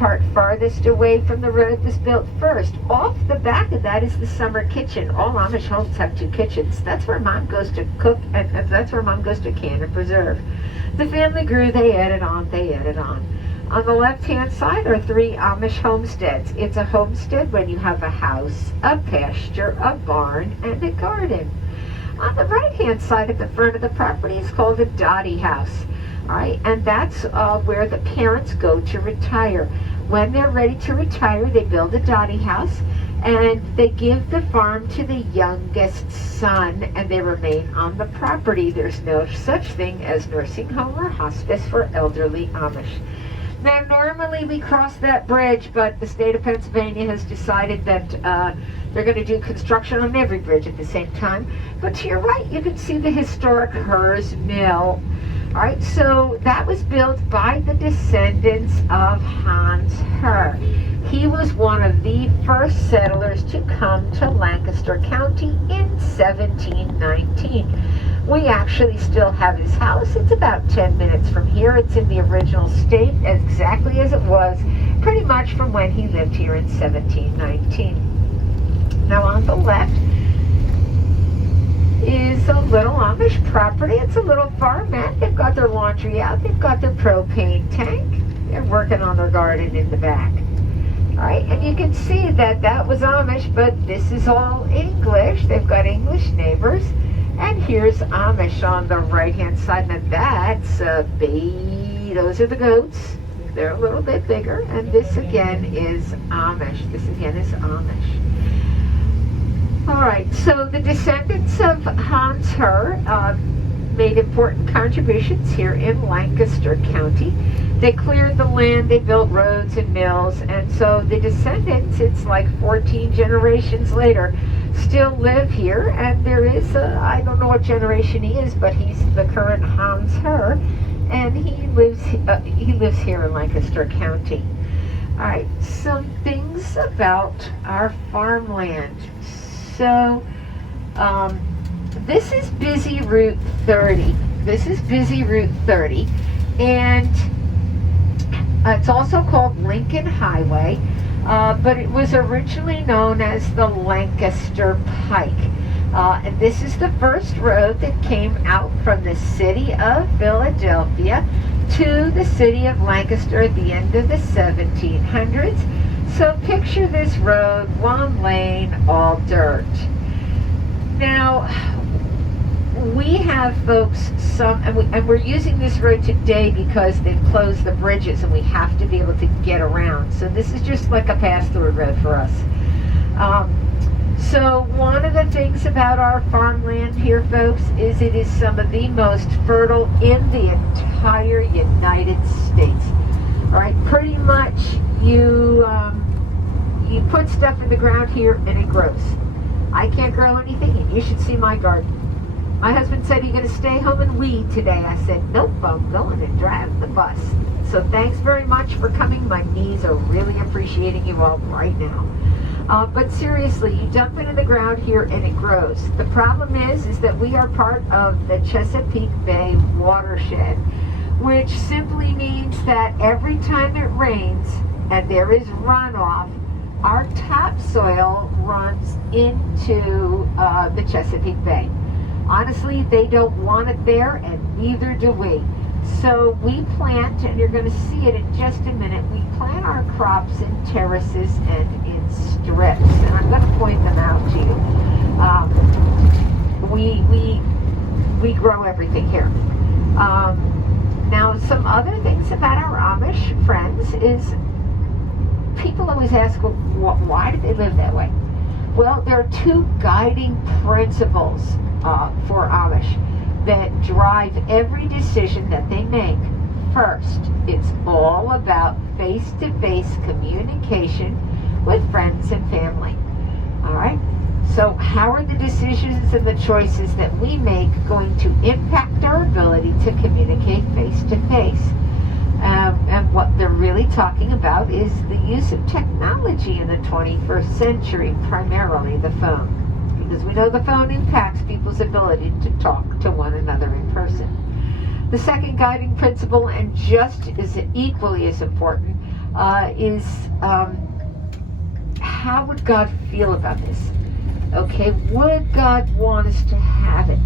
part farthest away from the road was built first. Off the back of that is the summer kitchen. All Amish homes have two kitchens. That's where Mom goes to cook, and that's where Mom goes to can and preserve. The family grew, they added on, they added on. On the left-hand side are 3 Amish homesteads. It's a homestead when you have a house, a pasture, a barn, and a garden. On the right-hand side at the front of the property is called a dotty house. All right, and that's where the parents go to retire. When they're ready to retire, they build a dotty house, and they give the farm to the youngest son, and they remain on the property. There's no such thing as nursing home or hospice for elderly Amish. Now, normally we cross that bridge, but the state of Pennsylvania has decided that they're going to do construction on every bridge at the same time. But to your right, you can see the historic Herz Mill. All right, so that was built by the descendants of Hans Herr. He was one of the first settlers to come to Lancaster County in 1719. We actually still have his house. It's about 10 minutes from here. It's in the original state, exactly as it was, pretty much from when he lived here in 1719. Now on the left is a little Amish property. It's a little farmette. They've got their laundry out. They've got their propane tank. They're working on their garden in the back. All right, and you can see that that was Amish, but this is all English. They've got English neighbors. And here's Amish on the right-hand side. Now that's those are the goats. They're a little bit bigger. And this again is Amish. This again is Amish. All right, so the descendants of Hans Herr made important contributions here in Lancaster County. They cleared the land, they built roads and mills, and so the descendants, it's like 14 generations later, still live here, and there is I don't know what generation he is, but he's the current Hans Herr, and he lives here in Lancaster County. All right, some things about our farmland. So, this is busy Route 30. This is busy Route 30, and it's also called Lincoln Highway, but it was originally known as the Lancaster Pike. And this is the first road that came out from the city of Philadelphia to the city of Lancaster at the end of the 1700s. So picture this road, one lane, all dirt. Now, we have folks, and we're using this road today because they've closed the bridges and we have to be able to get around. So this is just like a pass-through road for us. So one of the things about our farmland here, folks, is it is some of the most fertile in the entire United States. All right, pretty much you put stuff in the ground here and it grows. I can't grow anything, and you should see my garden. My husband said, "Are you going to stay home and weed today?" I said, "Nope, I'm going to drive the bus." So thanks very much for coming. My knees are really appreciating you all right now. But seriously, you dump it in the ground here and it grows. The problem is that we are part of the Chesapeake Bay watershed, which simply means that every time it rains and there is runoff, our topsoil runs into the Chesapeake Bay. Honestly, they don't want it there, and neither do we. So we plant, and you're going to see it in just a minute, we plant our crops in terraces and in strips. And I'm going to point them out to you. We grow everything here. Now, some other things about our Amish friends is people always ask, well, why do they live that way? Well, there are two guiding principles for Amish that drive every decision that they make. First, it's all about face-to-face communication with friends and family. All right? So how are the decisions and the choices that we make going to impact our ability to communicate face-to-face? And what they're really talking about is the use of technology in the 21st century, primarily the phone. Because we know the phone impacts people's ability to talk to one another in person. The second guiding principle, and just as equally as important, is how would God feel about this? Okay, would God want us to have it?